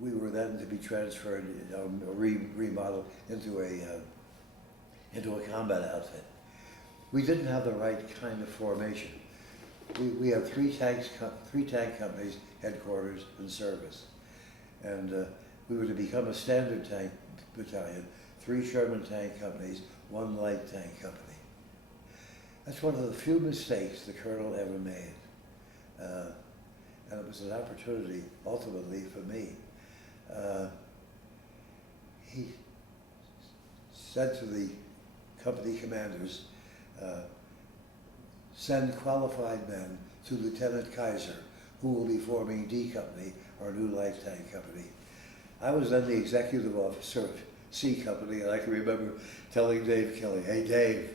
we were then to be transferred, remodeled into a combat outfit. We didn't have the right kind of formation. We have three tank companies, headquarters and service. And we were to become a standard tank battalion, 3 Sherman tank companies, 1 light tank company. That's one of the few mistakes the colonel ever made. And it was an opportunity, ultimately, for me. He said to the company commanders, send qualified men to Lieutenant Kaiser, who will be forming D Company, our new light tank company. I was then the executive officer of C Company, and I can remember telling Dave Kelly, hey Dave,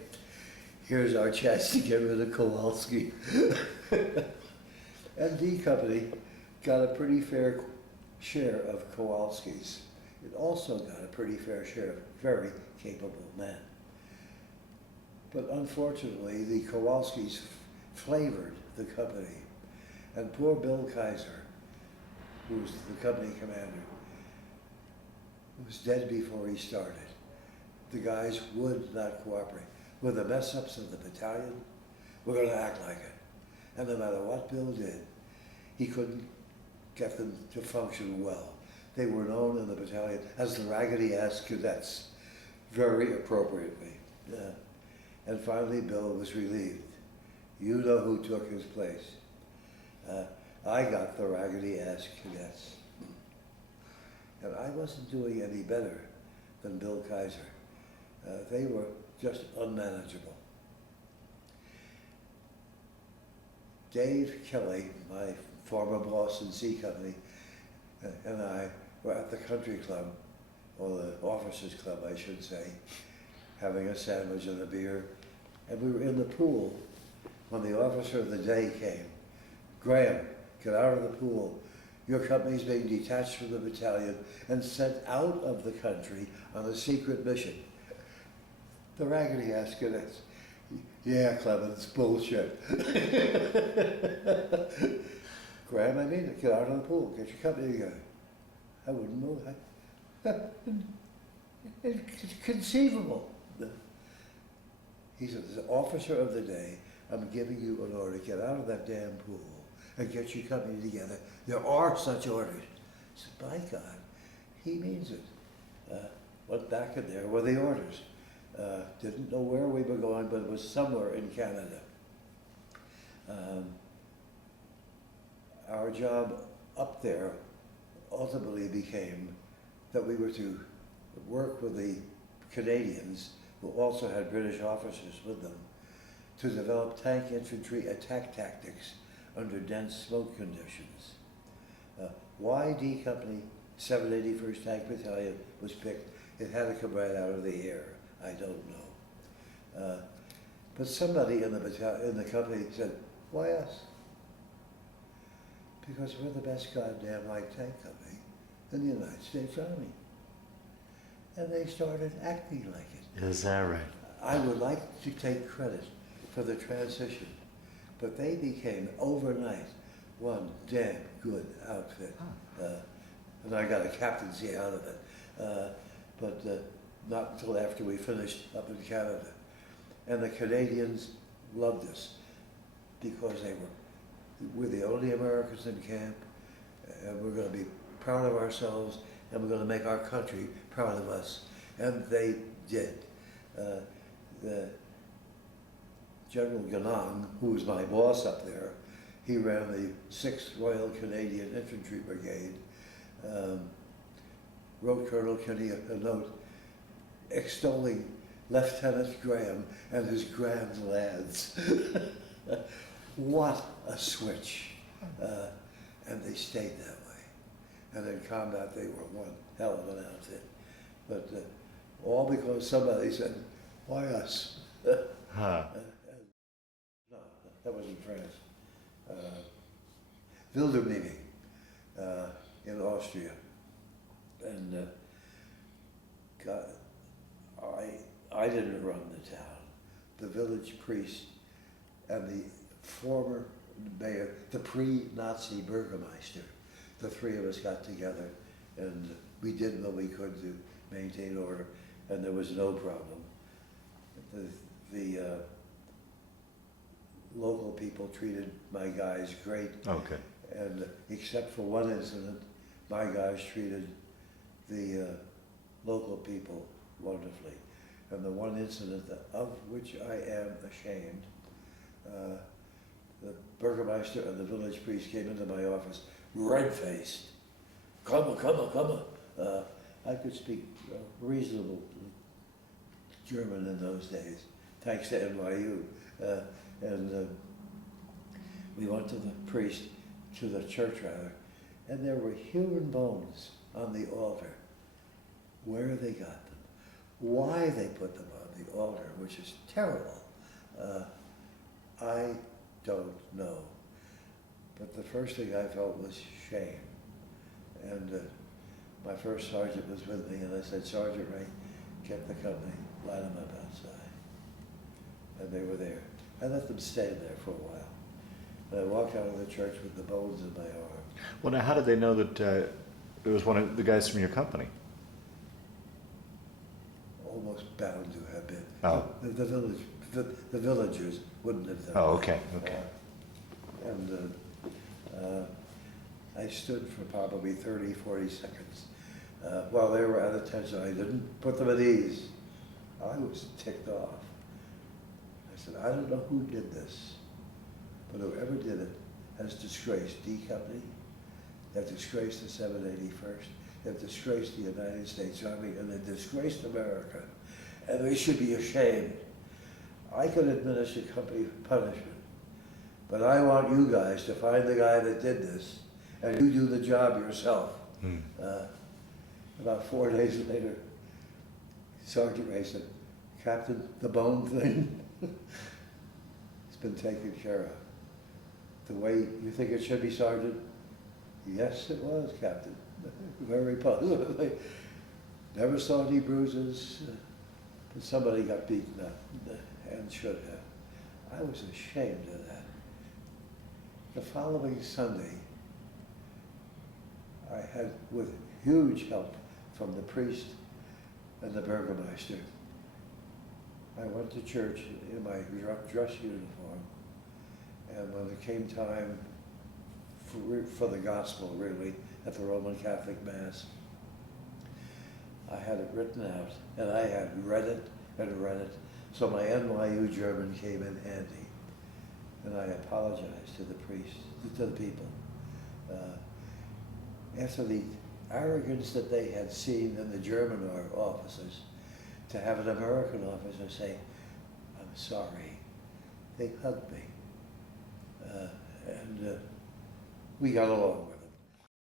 here's our chance to get rid of Kowalski. And D Company got a pretty fair share of Kowalski's. It also got a pretty fair share of very capable men. But unfortunately, the Kowalskis flavored the company. And poor Bill Kaiser, who was the company commander, was dead before he started. The guys would not cooperate. With the mess-ups of the battalion, we're going to act like it. And no matter what Bill did, he couldn't get them to function well. They were known in the battalion as the raggedy-ass cadets, very appropriately. And finally, Bill was relieved. You know who took his place. I got the raggedy-ass cadets. And I wasn't doing any better than Bill Kaiser. They were just unmanageable. Dave Kelly, my former boss in C Company, and I were at the country club, or the officers club, I should say, having a sandwich and a beer. And we were in the pool when the officer of the day came. Graham, get out of the pool. Your company's being detached from the battalion and sent out of the country on a secret mission. The raggedy-ass cadets. Yeah, Clemens, bullshit. Graham, I mean it, get out of the pool, get your company together. I wouldn't move. It's conceivable. He said, as an officer of the day, I'm giving you an order, get out of that damn pool and get your company together. There are such orders. I said, by God, he means it. Went back in there were the orders. Didn't know where we were going, but it was somewhere in Canada. Our job up there ultimately became that we were to work with the Canadians, who also had British officers with them, to develop tank infantry attack tactics under dense smoke conditions. Why D Company 781st Tank Battalion was picked, it had to come right out of the air. I don't know. But somebody in the company said, why us? Because we're the best goddamn light tank company in the United States Army. And they started acting like it. Is that right? I would like to take credit for the transition, but they became overnight one damn good outfit. And I got a captaincy out of it, but not until after we finished up in Canada. And the Canadians loved us because we're the only Americans in camp, and we're going to be proud of ourselves, and we're going to make our country proud of us. And they did. The General Ganong, who was my boss up there, he ran the 6th Royal Canadian Infantry Brigade, wrote Colonel Kenny a note extolling Lieutenant Graham and his grand lads. What a switch. And they stayed that way. And in combat, they were one hell of an outfit. But all because somebody said, why us? No, that was in France. Wildermeeting in Austria. And God, I didn't run the town. The village priest and the former mayor, the pre-Nazi Burgermeister, the three of us got together and we did what we could to maintain order, and there was no problem. The local people treated my guys great. Okay. And except for one incident, my guys treated the local people wonderfully. And the one incident of which I am ashamed, the burgomaster and the village priest came into my office red-faced. Come on. I could speak reasonable German in those days, thanks to NYU. And we went to the priest, to the church rather, and there were human bones on the altar. Where they got them, why they put them on the altar, which is terrible, I don't know. But the first thing I felt was shame. And my first sergeant was with me, and I said, Sergeant Ray, get the company, line them up outside. And they were there. I let them stand there for a while. And I walked out of the church with the bones in my arm. Well, now, how did they know that it was one of the guys from your company? Almost bound to have been. Oh. The villagers wouldn't have done Oh, that. okay, okay. I stood for probably 30, 40 seconds. While they were at attention, I didn't put them at ease. I was ticked off. I said, I don't know who did this, but whoever did it has disgraced D Company, they've disgraced the 781st, they've disgraced the United States Army, and they've disgraced America, and they should be ashamed. I could administer company punishment, but I want you guys to find the guy that did this, and you do the job yourself. About 4 days later, Sergeant Ray said, Captain, the bone thing, it's been taken care of. The way you think it should be, Sergeant? Yes, it was, Captain. Very positively. Never saw any bruises, but somebody got beaten up and should have. I was ashamed of that. The following Sunday, I had, with huge help from the priest and the burgomaster, I went to church in my dress uniform, and when it came time for the gospel, really, at the Roman Catholic Mass, I had it written out, and I had read it and read it, so my NYU German came in handy, and I apologized to the priest, to the people. After the arrogance that they had seen in the German officers, to have an American officer say, I'm sorry, they hugged me. And we got along.